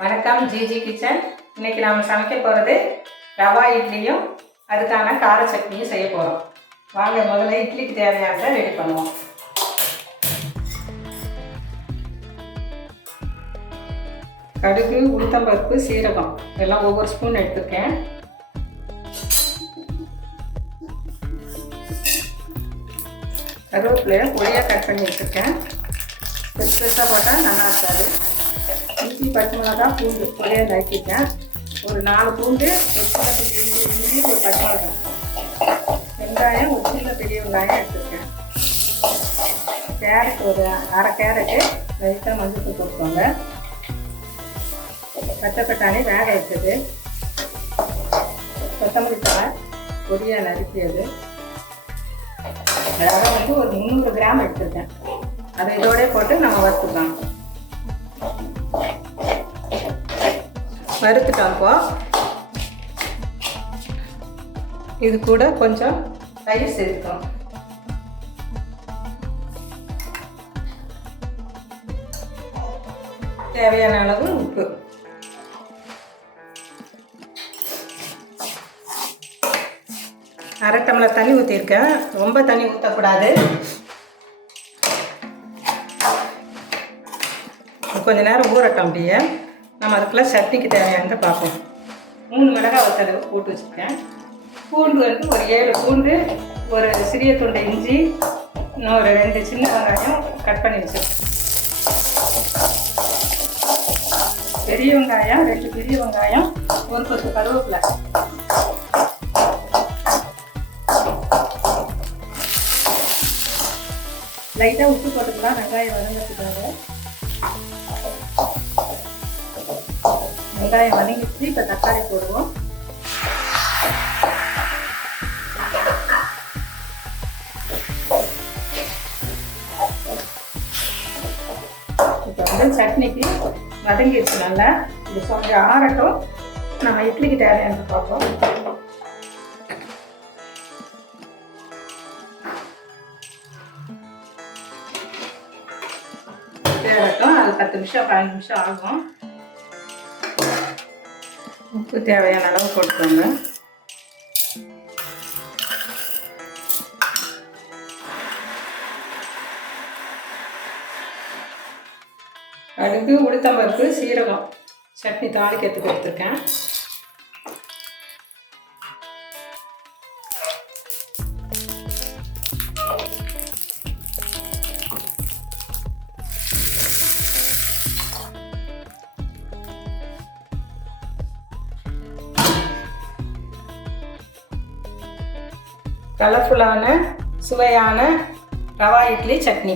வணக்கம் GG kitchen. இன்னைக்கு நாம் சமைக்க போகிறது ரவா இட்லியும் அதுக்கான கார சட்னியும் செய்ய போகிறோம். வாங்க முதல்ல இட்லிக்கு தேவையானதை ரெடி பண்ணுவோம். கடுகு, உளுத்தம்பருப்பு, சீரகம் எல்லாம் ஒவ்வொரு ஸ்பூன் எடுத்துருக்கேன். கருவேப்பிலையை பொடியாக கட் பண்ணி வச்சுருக்கேன். பெருசாக போட்டால் நல்லா இருக்காது. இஞ்சி, பச்சை மிளகா, பூண்டு பொடியாக நறுக்கிட்டேன். ஒரு 4 பூண்டு, ஒரு சின்ன இஞ்சி, ஒரு பச்சை மிளகாய், வெங்காயம், ஒரு சின்ன பெரிய வெங்காயம் எடுத்துருக்கேன். கேரட் ஒரு அரை கேரட்டு லைட்டாக மஞ்சள் போட்டுக்கோங்க. பச்சை பட்டாணி வேக வச்சது, கொத்தமல்லி தழை பொடியாக நறுக்கியது, ரவை ஒரு 300 கிராம் எடுத்துருக்கேன். அதை இதோட போட்டு நம்ம வறுத்துக்கலாம். வறுத்துட்டோம். இப்போ இது கூட கொஞ்சம் தயிர் சேர்த்துக்கோம். தேவையான அளவு உப்பு. அரை டம்ளர் தண்ணி ஊற்றிருக்கேன். ரொம்ப தண்ணி ஊற்றக்கூடாது. கொஞ்ச நேரம் ஊறட்டும். அப்படியே நம்ம அதுக்குள்ளே சட்னிக்கு தேவையானதை பார்ப்போம். 3 மிளகாய் வத்தல் போட்டு வச்சுருக்கேன். பூண்டு ஒரு 7 பூண்டு, ஒரு சிறிய துண்டை இஞ்சி, இன்னும் ஒரு 2 சின்ன வெங்காயம் கட் பண்ணி வச்சுருக்கேன். பெரிய வெங்காயம் 2 பெரிய வெங்காயம், ஒரு கொத்து கருவேப்பிலை, லைட்டாக உப்பு போட்டுக்கலாம் வெங்காயம் வதங்கிறதுக்காக. வெங்காயம் வதங்கிச்சு. இப்போ தக்காளி போடுவோம். இப்போ சட்னிக்கு வதங்கிடுச்சு நல்லா. இது கொஞ்சம் ஆறட்டும். நம்ம இட்லிக்கு தேவையானது பார்ப்போம். தேவைட்டும். அது 10 நிமிஷம் 15 நிமிஷம் ஆகும். உப்பு தேவையான அளவு போட்டுக்கோங்க. கடுகு, உளுத்தம்பருப்பு, சீரகம் சட்னி தாளிக்கிறதுக்கு எடுத்துருக்கேன். கலர்ஃபுல்லான சுவையான ரவா இட்லி சட்னி.